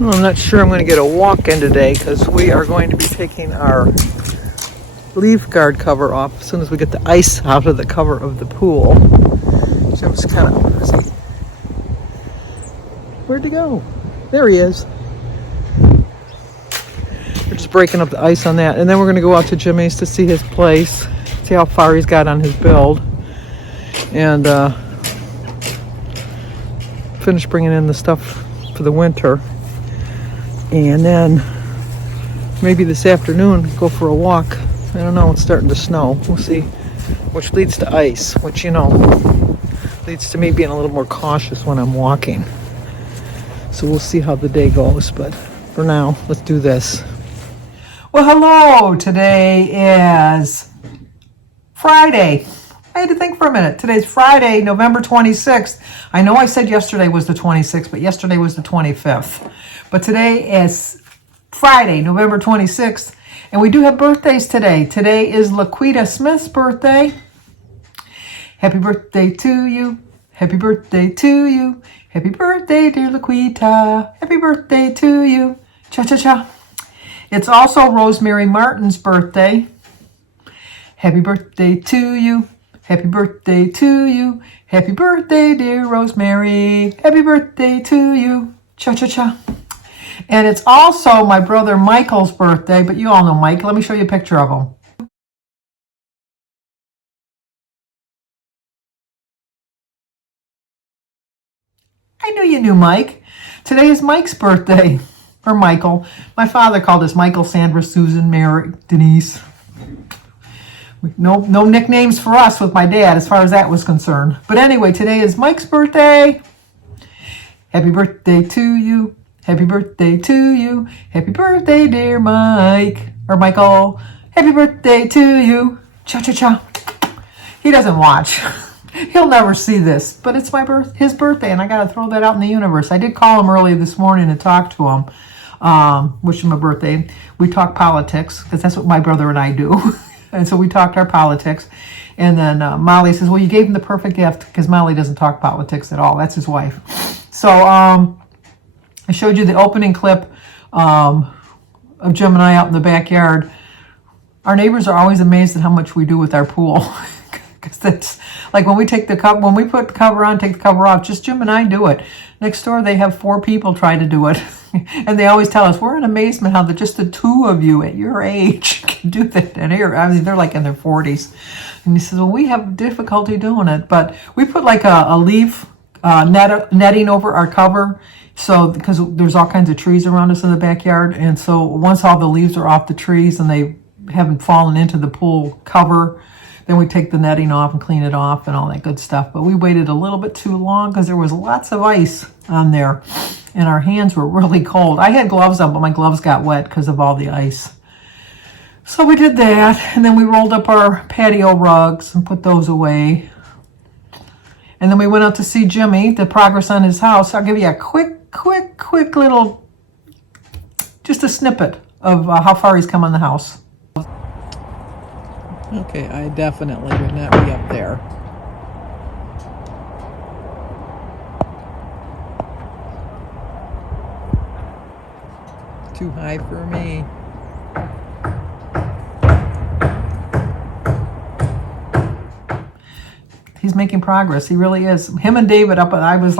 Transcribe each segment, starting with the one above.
Well, I'm not sure I'm going to get a walk in today because we are going to be taking our leaf guard cover off as soon as we get the ice out of the cover of the pool. Jim's kind of... Where'd he go? There he is. We're just breaking up the ice on that. And then we're going to go out to Jimmy's to see his place, see how far he's got on his build. And finish bringing in the stuff for the winter. And then maybe this afternoon go for a walk. I don't know, it's starting to snow. We'll see, which leads to ice, which, you know, leads to me being a little more cautious when I'm walking. So we'll see how the day goes, but for now, let's do this. Well, hello, today is Friday. I had to think for a minute. Today's Friday, November 26th. I know I said yesterday was the 26th, but yesterday was the 25th. But today is Friday, November 26th, and we do have birthdays today. Today is Laquita Smith's birthday. Happy birthday to you. Happy birthday to you. Happy birthday, dear Laquita. Happy birthday to you. Cha-cha-cha. It's also Rosemary Martin's birthday. Happy birthday to you. Happy birthday to you. Happy birthday, dear Rosemary. Happy birthday to you. Cha-cha-cha. And it's also my brother Michael's birthday, but you all know Mike. Let me show you a picture of him. I knew you knew Mike. Today is Mike's birthday, or Michael. My father called us Michael, Sandra, Susan, Mary, Denise. No nicknames for us with my dad as far as that was concerned. But anyway, today is Mike's birthday. Happy birthday to you. Happy birthday to you. Happy birthday, dear Mike. Or Michael. Happy birthday to you. Cha-cha-cha. He doesn't watch. He'll never see this. But it's his birthday, and I got to throw that out in the universe. I did call him early this morning and talk to him. Wish him a birthday. We talk politics, because that's what my brother and I do. And so we talked our politics. And then Molly says, well, you gave him the perfect gift, because Molly doesn't talk politics at all. That's his wife. So I showed you the opening clip of Jim and I out in the backyard. Our neighbors are always amazed at how much we do with our pool. Because that's like when we put the cover on, take the cover off, just Jim and I do it. Next door, they have 4 people try to do it. And they always tell us, we're in amazement how just the 2 of you at your age can do that. And here, I mean, they're like in their 40s. And he says, well, we have difficulty doing it. But we put like a leaf netting over our cover. So, because there's all kinds of trees around us in the backyard. And so once all the leaves are off the trees and they haven't fallen into the pool cover, then we take the netting off and clean it off and all that good stuff. But we waited a little bit too long because there was lots of ice on there. And our hands were really cold. I had gloves on, but my gloves got wet because of all the ice. So we did that. And then we rolled up our patio rugs and put those away. And then we went out to see Jimmy, the progress on his house. I'll give you a quick little, just a snippet of how far he's come on the house. Okay, I definitely would not be up there. Too high for me. He's making progress. He really is. Him and David up, and I was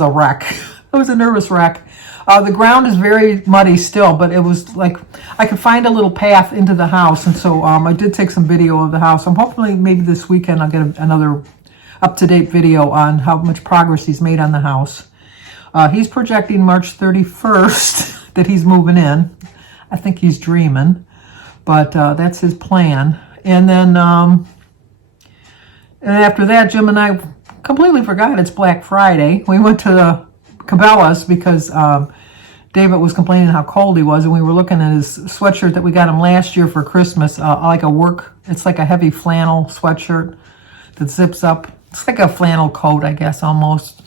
a wreck. I was a nervous wreck. The ground is very muddy still, but it was like I could find a little path into the house, and so I did take some video of the house. I'm hopefully maybe this weekend I'll get another up-to-date video on how much progress he's made on the house. He's projecting March 31st that he's moving in. I think he's dreaming, but that's his plan. And then and after that, Jim and I completely forgot it's Black Friday. We went to the Cabela's because David was complaining how cold he was, and we were looking at his sweatshirt that we got him last year for Christmas, it's like a heavy flannel sweatshirt that zips up. It's like a flannel coat, I guess, almost.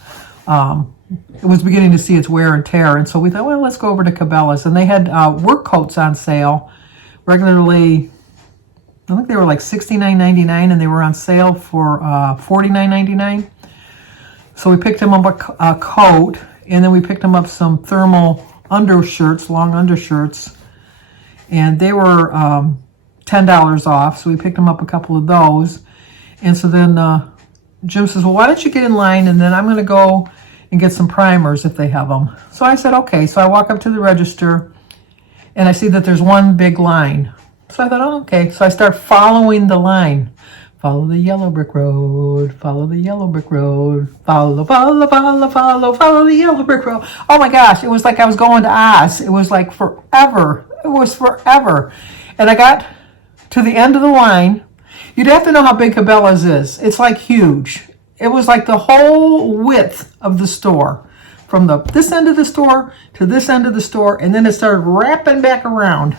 It was beginning to see its wear and tear, and so we thought, well, let's go over to Cabela's. And they had work coats on sale, regularly, I think they were like $69.99, and they were on sale for $49.99. So we picked him up a coat, and then we picked him up some thermal undershirts, long undershirts, and they were $10 off, so we picked him up a couple of those. And so then Jim says, well, why don't you get in line, and then I'm going to go and get some primers if they have them. So I said, okay. So I walk up to the register, and I see that there's one big line. So I thought, oh, okay. So I start following the line. Follow the yellow brick road, follow the yellow brick road, follow the yellow brick road. Oh my gosh, it was like I was going to Oz. It was like forever. It was forever. And I got to the end of the line. You'd have to know how big Cabela's is. It's like huge. It was like the whole width of the store, from this end of the store to this end of the store, and then it started wrapping back around.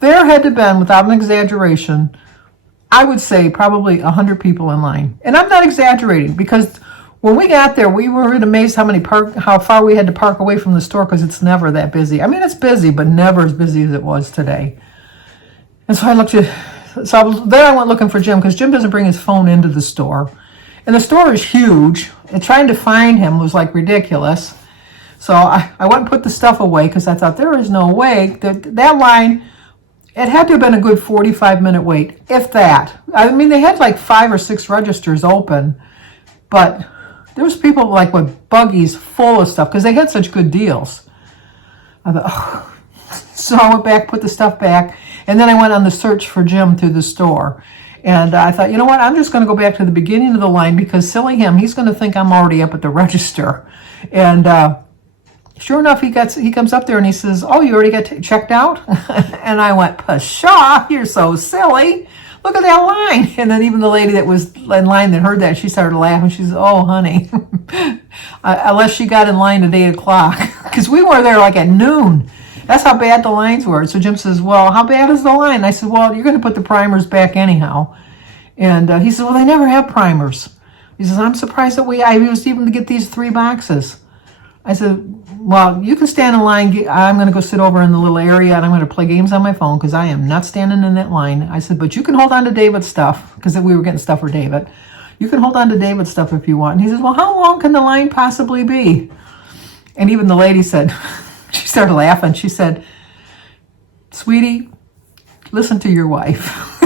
There had to have been, without an exaggeration, I would say probably 100 people in line. And I'm not exaggerating, because when we got there, we were amazed how far we had to park away from the store, because it's never that busy. I mean, it's busy, but never as busy as it was today. And so then I went looking for Jim, because Jim doesn't bring his phone into the store. And the store is huge, and trying to find him was like ridiculous. So I went and put the stuff away, because I thought there is no way that line, it had to have been a good 45-minute wait, if that. I mean, they had like 5 or 6 registers open, but there was people like with buggies full of stuff, because they had such good deals. I thought, oh. So I went back, put the stuff back, and then I went on the search for Jim through the store. And I thought, you know what, I'm just going to go back to the beginning of the line, because silly him, he's going to think I'm already up at the register. And sure enough, he comes up there and he says, oh, you already got checked out? And I went, pshaw, you're so silly. Look at that line. And then even the lady that was in line that heard that, she started laughing. She says, oh, honey, unless she got in line at 8 o'clock, because we were there like at noon. That's how bad the lines were. So Jim says, well, how bad is the line? And I said, well, you're going to put the primers back anyhow. And he said, well, they never have primers. He says, I'm surprised that I was even to get these 3 boxes. I said, well, you can stand in line. I'm going to go sit over in the little area, and I'm going to play games on my phone, because I am not standing in that line. I said, but you can hold on to David's stuff, because we were getting stuff for David. You can hold on to David's stuff if you want. And he says, well, how long can the line possibly be? And even the lady said, she started laughing. She said, sweetie, listen to your wife.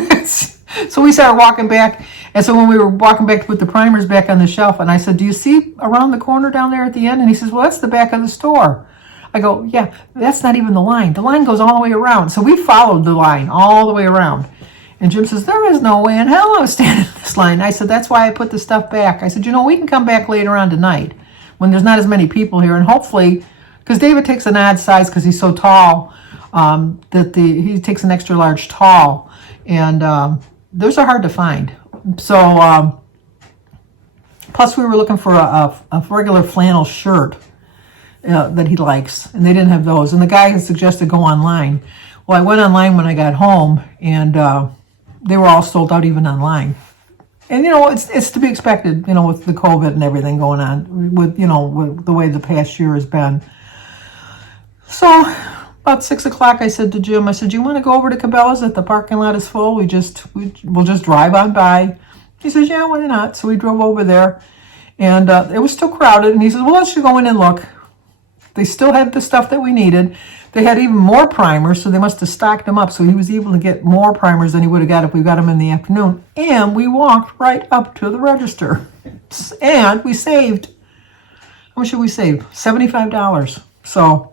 So we started walking back. And so when we were walking back to put the primers back on the shelf, and I said, do you see around the corner down there at the end? And he says, well, that's the back of the store. I go, yeah, that's not even the line. The line goes all the way around. So we followed the line all the way around. And Jim says, there is no way in hell I was standing in this line. I said, that's why I put the stuff back. I said, we can come back later on tonight when there's not as many people here. And hopefully, because David takes an odd size because he's so tall, he takes an extra large tall. And those are hard to find. So, plus we were looking for a regular flannel shirt that he likes, and they didn't have those. And the guy had suggested go online. Well, I went online when I got home, and they were all sold out even online. And, it's to be expected, with the COVID and everything going on, with the way the past year has been. So, about 6 o'clock, I said to Jim, do you want to go over to Cabela's if the parking lot is full? We'll just drive on by. He says, yeah, why not? So we drove over there, and it was still crowded. And he says, well, let's go in and look. They still had the stuff that we needed. They had even more primers, so they must have stocked them up. So he was able to get more primers than he would have got if we got them in the afternoon. And we walked right up to the register. And we saved, how much did we save? $75. So,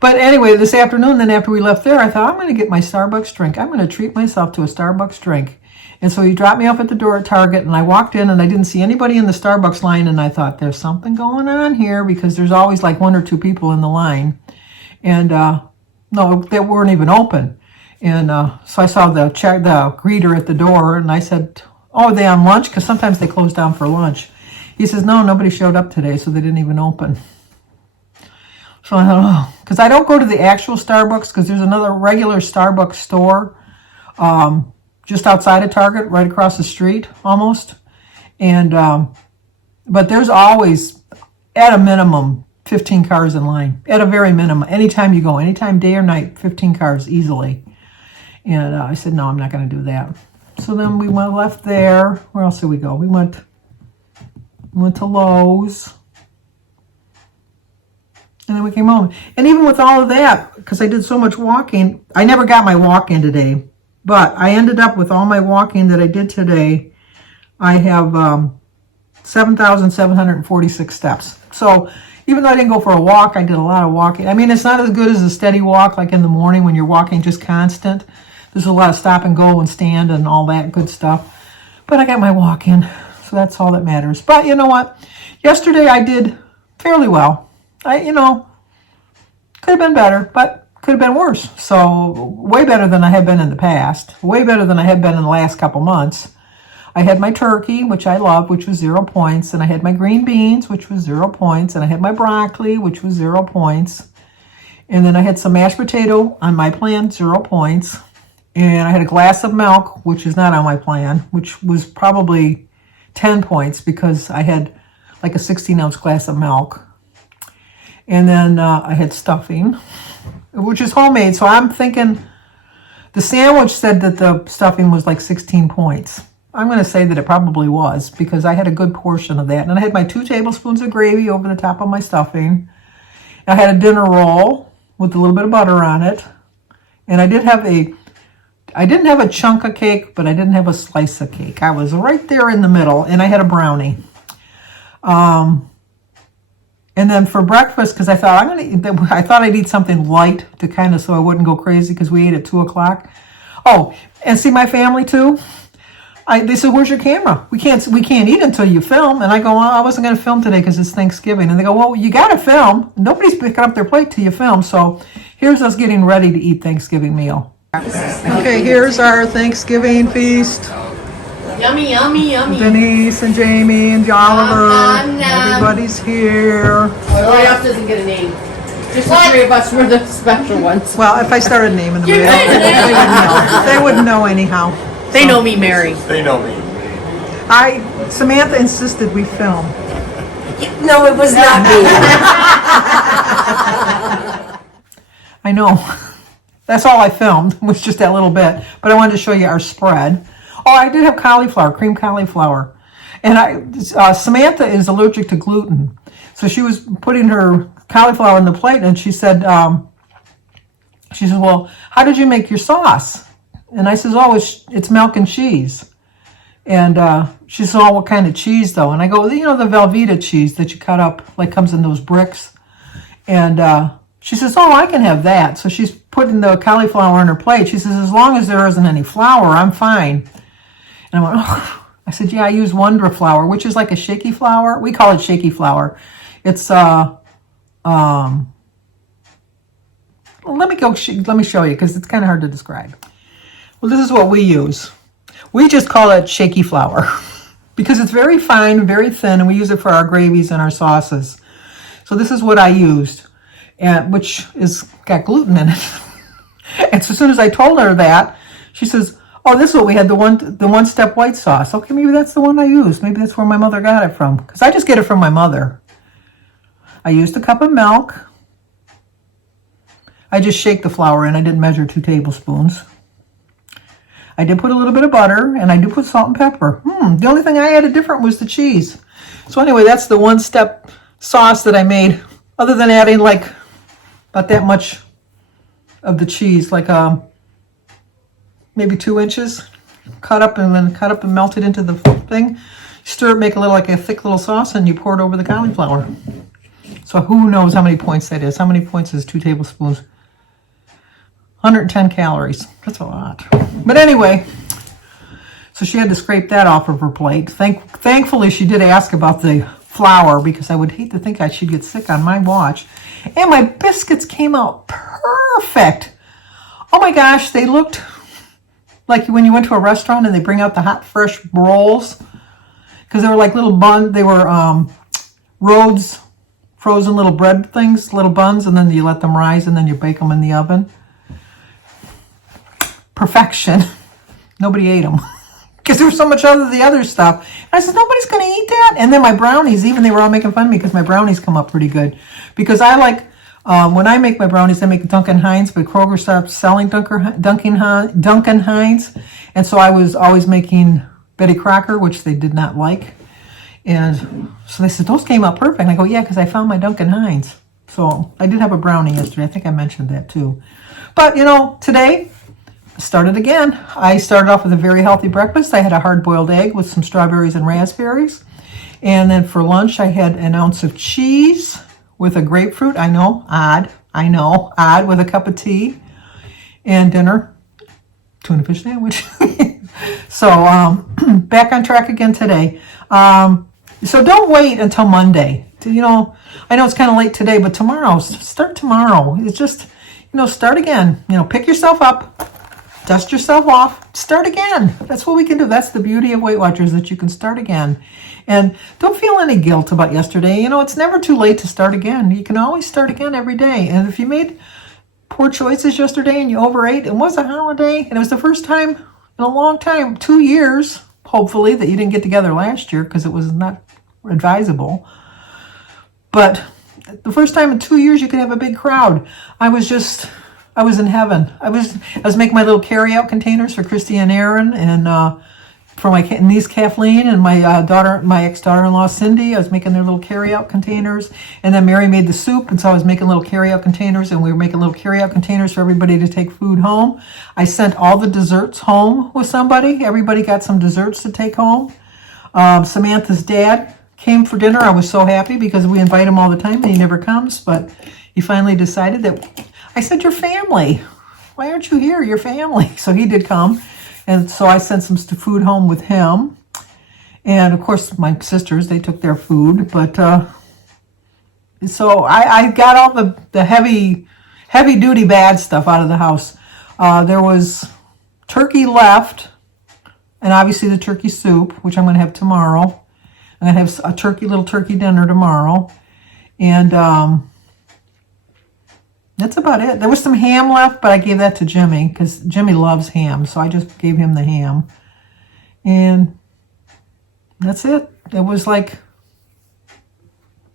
but anyway, this afternoon, then after we left there, I thought, I'm going to get my Starbucks drink. I'm going to treat myself to a Starbucks drink. And so he dropped me off at the door at Target, and I walked in, and I didn't see anybody in the Starbucks line, and I thought, there's something going on here, because there's always like 1 or 2 people in the line. And no, they weren't even open. And so I saw the greeter at the door, and I said, Oh, are they on lunch? Because sometimes they close down for lunch. He says, no, nobody showed up today, so they didn't even open. So I thought, oh, because I don't go to the actual Starbucks, because there's another regular Starbucks store just outside of Target, right across the street, almost. And but there's always, at a minimum, 15 cars in line. At a very minimum. Anytime you go, anytime, day or night, 15 cars easily. And I said, no, I'm not going to do that. So then we left there. Where else did we go? We went to Lowe's. And then we came home. And even with all of that, because I did so much walking, I never got my walk in today. But I ended up with all my walking that I did today. I have 7,746 steps. So even though I didn't go for a walk, I did a lot of walking. I mean, it's not as good as a steady walk like in the morning when you're walking just constant. There's a lot of stop and go and stand and all that good stuff. But I got my walk in, so that's all that matters. But you know what? Yesterday I did fairly well. Could have been better, but could have been worse. So way better than I had been in the past. Way better than I had been in the last couple months. I had my turkey, which I love, which was 0 points. And I had my green beans, which was 0 points. And I had my broccoli, which was 0 points. And then I had some mashed potato on my plan, 0 points. And I had a glass of milk, which is not on my plan, which was probably 10 points because I had like a 16-ounce glass of milk. And then I had stuffing, which is homemade. So I'm thinking the sandwich said that the stuffing was like 16 points. I'm going to say that it probably was because I had a good portion of that. And I had my 2 tablespoons of gravy over the top of my stuffing. I had a dinner roll with a little bit of butter on it. And I didn't have a chunk of cake, but I didn't have a slice of cake. I was right there in the middle, and I had a brownie. And then for breakfast, because I thought I'd eat something light to kind of so I wouldn't go crazy because we ate at 2 o'clock. Oh, and see my family too. They said, "Where's your camera? We can't eat until you film." And I go, "Well, I wasn't going to film today because it's Thanksgiving." And they go, "Well, you got to film. Nobody's picking up their plate till you film." So here's us getting ready to eat Thanksgiving meal. Okay, here's our Thanksgiving feast. Yummy, yummy, yummy. Denise and Jamie and Oliver. Everybody's here. Roy F doesn't get a name. Just the 3 of us were the special ones. Well, if I started naming them, they wouldn't know anyhow. They know me, Mary. They know me. Samantha insisted we film. No, it was not me. I know. That's all I filmed, was just that little bit. But I wanted to show you our spread. Oh, I did have cauliflower, cream cauliflower. And Samantha is allergic to gluten. So she was putting her cauliflower on the plate, and she said, well, how did you make your sauce? And I says, oh, it's milk and cheese. And she said, oh, what kind of cheese, though? And I go, the Velveeta cheese that you cut up, like comes in those bricks. And she says, oh, I can have that. So she's putting the cauliflower on her plate. She says, as long as there isn't any flour, I'm fine. And I went, oh. I said, yeah, I use Wondra flour, which is like a shaky flour. We call it shaky flour. It's, let me show you, because it's kind of hard to describe. Well, this is what we use. We just call it shaky flour because it's very fine, very thin, and we use it for our gravies and our sauces. So this is what I used, which is got gluten in it. And so as soon as I told her that, she says, oh, this is what we had, the one-step white sauce. Okay, maybe that's the one I used. Maybe that's where my mother got it from, because I just get it from my mother. I used a cup of milk. I just shake the flour in. I didn't measure 2 tablespoons. I did put a little bit of butter, and I do put salt and pepper. The only thing I added different was the cheese. So anyway, that's the one-step sauce that I made, other than adding like about that much of the cheese, like maybe 2 inches, cut up and melted into the thing. Stir it, make a little like a thick little sauce, and you pour it over the cauliflower. So who knows how many points that is? How many points is 2 tablespoons? 110 calories. That's a lot. But anyway, so she had to scrape that off of her plate. Thankfully, she did ask about the flour, because I would hate to think she'd get sick on my watch. And my biscuits came out perfect. Oh my gosh, they looked like when you went to a restaurant and they bring out the hot, fresh rolls. Because they were like little they were Rhodes frozen little bread things, little buns, and then you let them rise and then you bake them in the oven. Perfection. Nobody ate them. Because there was so much of the other stuff. And I said, nobody's going to eat that. And then my brownies, even they were all making fun of me because my brownies come up pretty good. Because I like, when I make my brownies, I make Duncan Hines, but Kroger stopped selling Duncan Hines. And so I was always making Betty Crocker, which they did not like. And so they said, those came out perfect. And I go, yeah, because I found my Duncan Hines. So I did have a brownie yesterday. I think I mentioned that too. But, you know, today, started again. I started off with a very healthy breakfast. I had a hard-boiled egg with some strawberries and raspberries. And then for lunch, I had an ounce of cheese with a grapefruit. I know, odd, with a cup of tea. And dinner, tuna fish sandwich. So back on track again today. So don't wait until Monday. You know, I know it's kind of late today, but tomorrow, start tomorrow. It's just, you know, start again. You know, pick yourself up. Dust yourself off, start again. That's what we can do. That's the beauty of Weight Watchers, that you can start again. And don't feel any guilt about yesterday. You know, it's never too late to start again. You can always start again every day. And if you made poor choices yesterday and you overate, it was a holiday, and it was the first time in a long time, 2 years, hopefully, that you didn't get together last year because it was not advisable. But the first time in 2 years you could have a big crowd. I was in heaven. I was making my little carry-out containers for Christy and Aaron, and for my niece Kathleen and my ex-daughter-in-law Cindy. I was making their little carry-out containers, and then Mary made the soup, and so I was making little carry-out containers, and we were making little carry-out containers for everybody to take food home. I sent all the desserts home with somebody. Everybody got some desserts to take home. Samantha's dad came for dinner. I was so happy because we invite him all the time, and he never comes, but he finally decided that. I said, "Your family. Why aren't you here? Your family." So he did come. And so I sent some food home with him. And of course, my sisters, they took their food. But so I got all the heavy duty bad stuff out of the house. There was turkey left. And obviously the turkey soup, which I'm going to have tomorrow. I'm going to have a little turkey dinner tomorrow. And that's about it. There was some ham left, but I gave that to Jimmy because Jimmy loves ham, so I just gave him the ham. And that's it. It was like,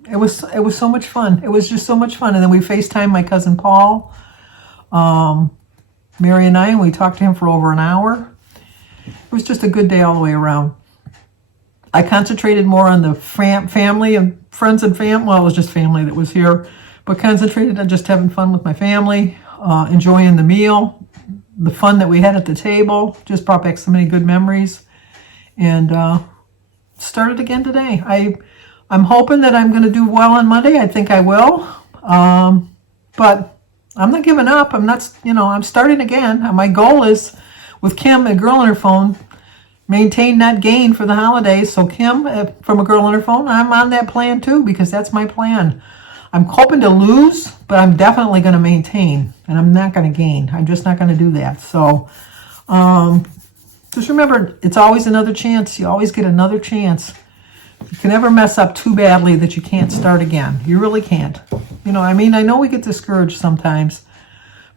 it was so much fun. It was just so much fun. And then we FaceTimed my cousin Paul, Mary and I, and we talked to him for over an hour. It was just a good day all the way around. I concentrated more on the family and friends and family. Well, it was just family that was here. But concentrated on just having fun with my family, enjoying the meal, the fun that we had at the table. Just brought back so many good memories. And started again today. I'm hoping that I'm going to do well on Monday. I think I will. But I'm not giving up. I'm not, I'm starting again. My goal is, with Kim, a girl on her phone, maintain, not gain for the holidays. So Kim, from a girl on her phone, I'm on that plan too, because that's my plan. I'm hoping to lose, but I'm definitely going to maintain, and I'm not going to gain. I'm just not going to do that. So just remember, it's always another chance. You always get another chance. You can never mess up too badly that you can't start again. You really can't. I know we get discouraged sometimes,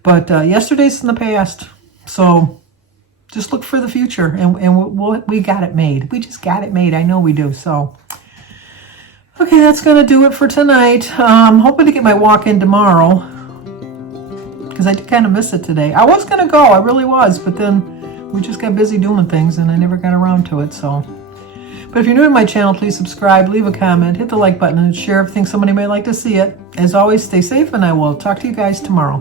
but yesterday's in the past. So just look for the future, and we got it made. We just got it made. I know we do. So. Okay, that's going to do it for tonight. I'm hoping to get my walk in tomorrow because I did kind of miss it today. I was going to go, I really was, but then we just got busy doing things and I never got around to it. So, but if you're new to my channel, please subscribe, leave a comment, hit the like button, and share if you think somebody might like to see it. As always, stay safe, and I will talk to you guys tomorrow.